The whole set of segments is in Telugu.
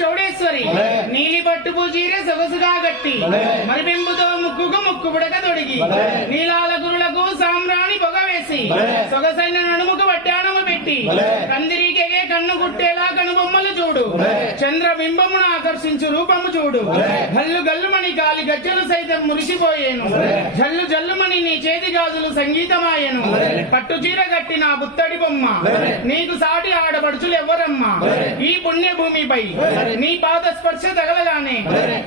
చౌడేశ్వరి నీలి పట్టుపు చీర సొగసుగా గట్టి మరి బింబుతో ముక్కుకు ముక్కు పుడక తొడిగి నీలాల గురులకు సామ్రాణి పొగ వేసి సొగసైన నడుముకు వడ్డానము పెట్టి కందిరీకెగే కన్ను గుట్టేలా కనుబొమ్మలు చూడు చంద్రబింబమును ఆకర్షించు రూపము చూడు గల్లు గల్లుమని గాలి గజ్జలు సైతం మురిసిపోయేను జల్లు జల్లుమని నీ చేతి గాజులు సంగీతమాయను పట్టు చీర గట్టి నా బుత్తడి బొమ్మ నీకు సాటి ఆడపడుచులు ఎవరమ్మా ఈ పుణ్య భూమిపై నీ పాద స్పర్శ తగలగానే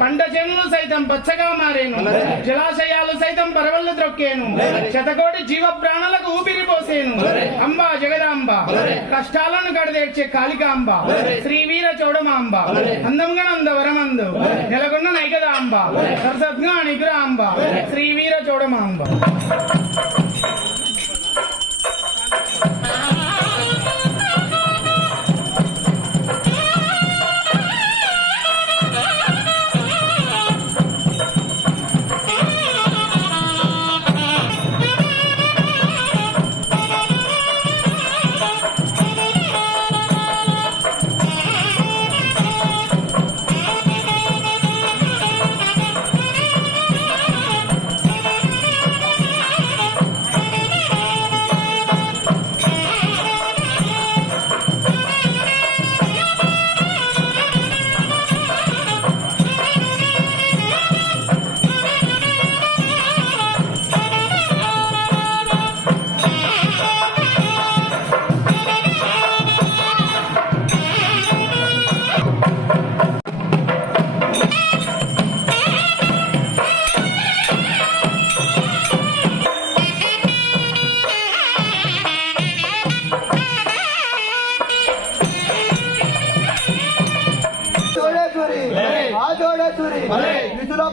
పంట చేనులు సైతం పచ్చగా మారేను జలాశయాలు సైతం పరవళ్లు త్రొక్కేను శతకోటి జీవ ప్రాణులకు ఊపిరి పోసేను అంబా జగదాంబ కష్టాలను కడదేర్చే కాళికాంబ శ్రీవీర చౌడమాంబ అందంగా నందవరమందు నెలకొన్న నైకదాంబ సరసద్గా నిగ్రహాంబ శ్రీవీర చౌడమాంబ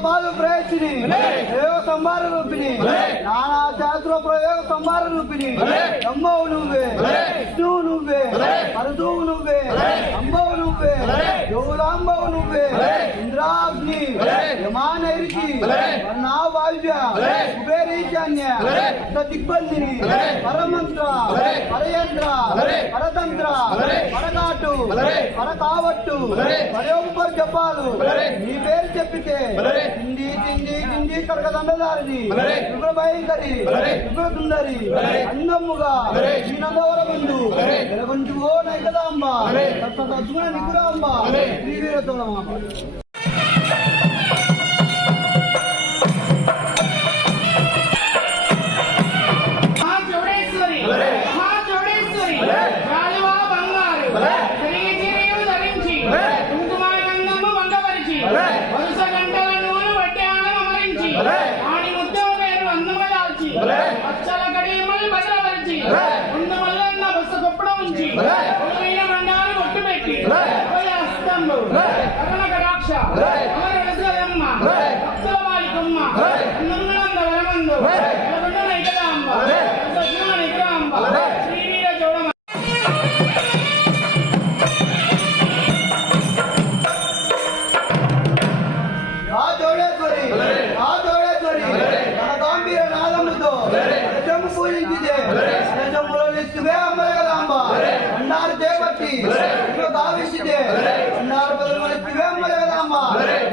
పాలు ప్రయత్ని ప్రయోగ సంభార రూపిణి నానా శాస్త్ర ప్రయోగ సంభార రూపిణి అమ్మవు నువ్వే విష్ణువు నువ్వే పరదువు నువ్వే అంబవు నువ్వే యోగులాంబవు నువ్వే ఇంద్రాగ్ని యమానైరిచి వర్ణా వాయుజ కుబేరీశాన్య దిగ్బంధిని పరమంత్ర పరయంత్ర పరతంత్ర పరకాటు పరకావట్టు పరయోపర్ జపాలు నీ పేరు చెప్పితే తిండి తిండి తిండి కడకదండదారిని యుగ భయంకరి యుగ సుందరి అంగమ్ముగా శ్రీనందవర ముందు వెలగొంచువో నైకదాంబ తత్వతత్వ నిగురాంబ శ్రీవీరతోడమాంబ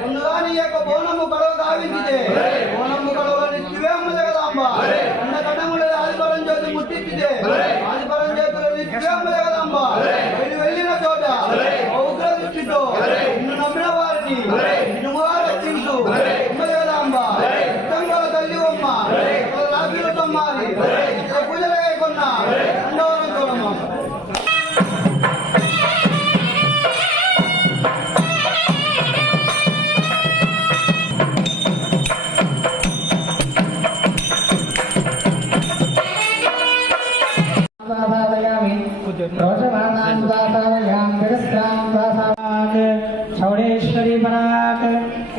ముందుగా నీ యొక్క బోనము గడవ కావించితే బోనము గడవని శివేమ్మలగదాంబ అన్న కటముల ఆదిపరం జ్యోతి ముట్టించితే ఆదిపరం జ్యోతులని శివేమ్మలగదాంబ వెళ్ళిన చోట ఉగ్ర దృష్టితో నిన్ను నమ్మిన వారిని నిన్నుగా రక్షించు అమ్మలగదాంబ ఇష్టంగా తల్లి బొమ్మ రాజులతో మారి పూజలు వేయకున్న అండవరం చూడమ్మ चौडेश्वरी पराक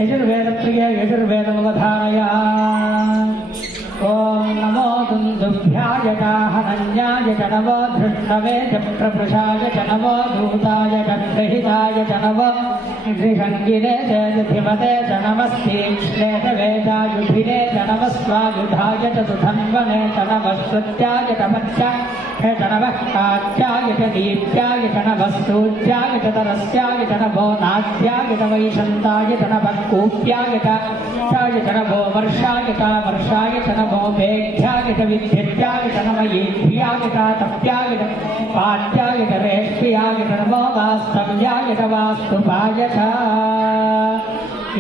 यजुर्वेद प्रिय यजुर्वेदमवधारया ओम नमो दुन्दुभ्याय हनन्याय च नमो धृष्णवे च प्रभृशाय च नमो धूताय च ग्रहिताय च नमो ऋषङ्गिरे चेदधिमते च नमस्ते श्लेषवेदायुधिरे च नमस्वायुधाय च सुधन्वने च नमस्वत्याय च मत्याय च नमः कात्याय च दीप्त्याय च नमस्तूत्याय च तरस्याय च नभो नाद्याय च वैशन्ताय च नभः कूप्याय च नभो वर्षाय च नभो वेद्याय च विद्युत्याय च नमयेभ्याय च तप्याय च पाट्याय च रेष्ट्याय च नमो वास्तव्याय च वास्तुपाय च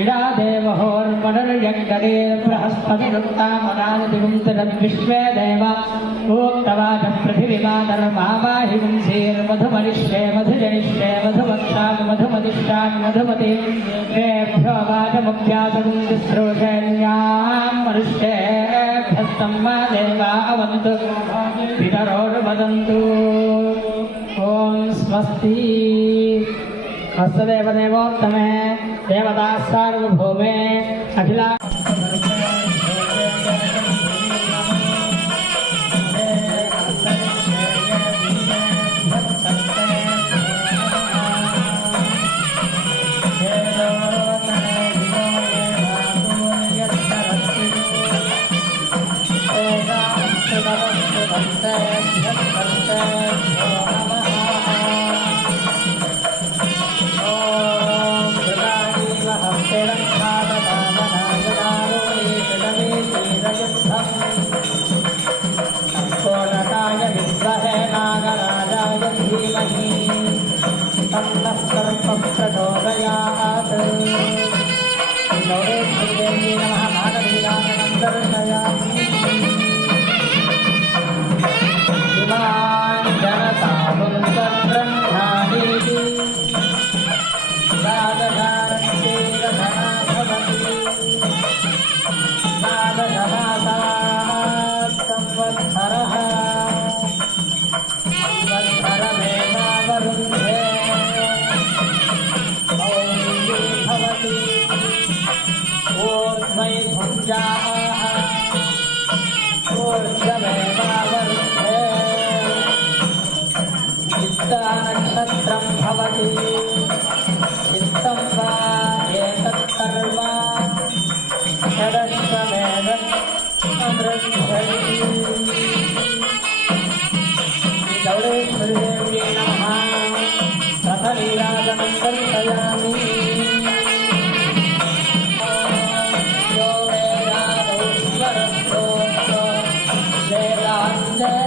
इडा देवहोर्मनुर्यङ्करे बृहस्पतिरुक्तामनादिगुंसरद्विश्वे देव उक्तवाच पृथिवीमातर्मावाहिगुंसेर्मधुमनिष्ये मधुजनिष्ये मधुवक्षामि मधुमदिष्टामि मधुमते तेभ्यो वाचमुख्यासगुंसिस्रोषेण्यां मनुष्येभ्यस्तं मा देवा अवन्तु पितरोर्वदन्तु ॐ स्वस्ति हस्तदेवदेवोत्तमे देवता सार्वभौमे अखिला कोणकाय विद्महे नागराजाय धीमहि तन्नः सर्पः प्रचोदयात् गौरेश्वरीदेवी नमः नागवीराजनं दर्शयामि इमान् जनतामुन्तब्रह्माणीति राजधारन्ते रथना भवति संवत्सरः संवत्सरमेवावरुन्धे और्वी भवति ऊर्ध्वै भुञ्जाः ऊर्ध्वमेवावरुन्धे चित्तानक्षत्रं भवति चित्तं वा एतत्कर्म षडश्वमेव गौरेश्वरीदेव्यै नमः रथलीलाजनं दर्शयामि यो वेदादौश्वरस्तो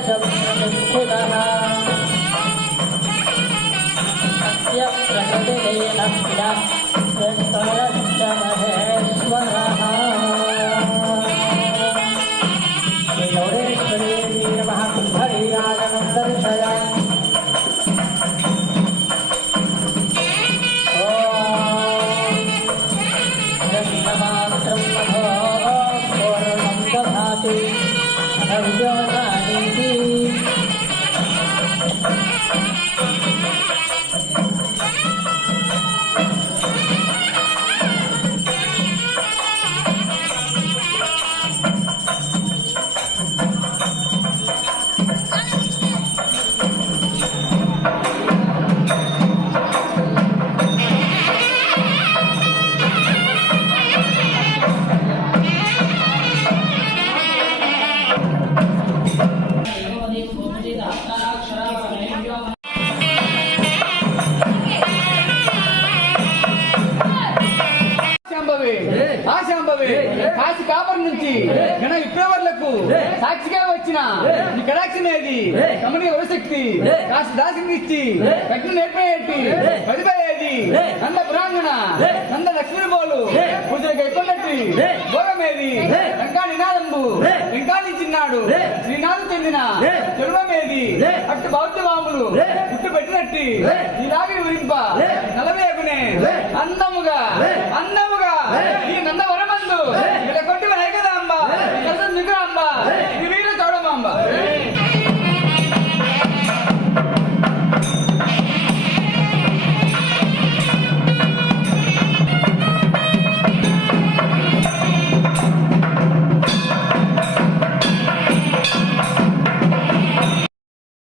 वेदान्तजस्थितः अस्य प्रकृतिरेण स्वरश्च महेश्वरः गौरेश्वरीदेवी नमः कुम्भलीलाजनं दर्शयामि ॐ मधो पूर्णं दधाति अनव्योधानीति కాశీ కాపర్ నుంచి గణ విప్లవర్లకు సాక్షిగా వచ్చిన ఈ కడాక్షమేది కమనీయ వరశక్తి కాశీ దాసిని ఇచ్చి కట్టిన నేర్పేటి పదిపోయేది నంద పురాంగణ నంద లక్ష్మీ బోలు పూజలు గైకొన్నట్టు భోగమేది వెంకా నినాదంబు వెంకానిచ్చిన్నాడు శ్రీనాథు చెందిన చెరువమేది అట్టు బౌద్ధ వాములు పుట్టు పెట్టినట్టు ఈ లాగి విరింప నలవేగునే అందం